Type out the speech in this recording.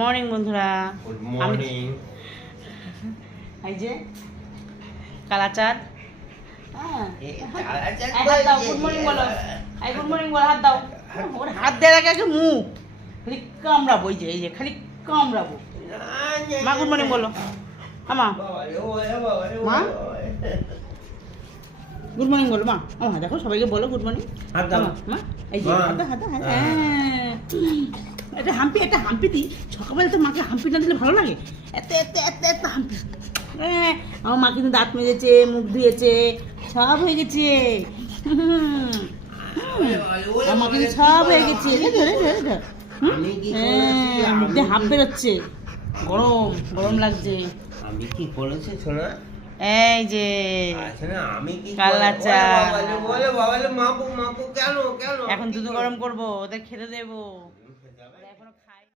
Morning বন্ধুরা। Good morning. এই যে কালাচাঁদ। হাত দাও, গুড মর্নিং বলো। এই গুড মর্নিং বলো, হাত দাও। ওর হাত দেওয়ার আগে আগে মুখ খালি কামড়াবো। এই যে খালি কামড়াবো। মা গুড মর্নিং বলো। আমা মা গুড মর্নিং বলো। মা আমা দেখো সবাইকে বলো গুড মর্নিং। মা এই যে হাত হাত হ্যাঁ, এটা হাম্পি দিই। সকালবেলা তো মাকে হাম্পি না দিলে ভালো লাগে। এত হাম্পি। আমার মা কিন্তু দাঁত মেজেছে, মুখ ধুয়েছে, সব হয়ে গেছে। আমার মা কিন্তু সব হয়ে গেছে। মুখে হাফ বেরোচ্ছে। গরম লাগছে। আমি কি করেছি শোনা? এই যে আমি কি কালাচাঁদ। বলে বাবা মাপু কেন এখন দুধ গরম করবো, ওদের খেতে দেবো।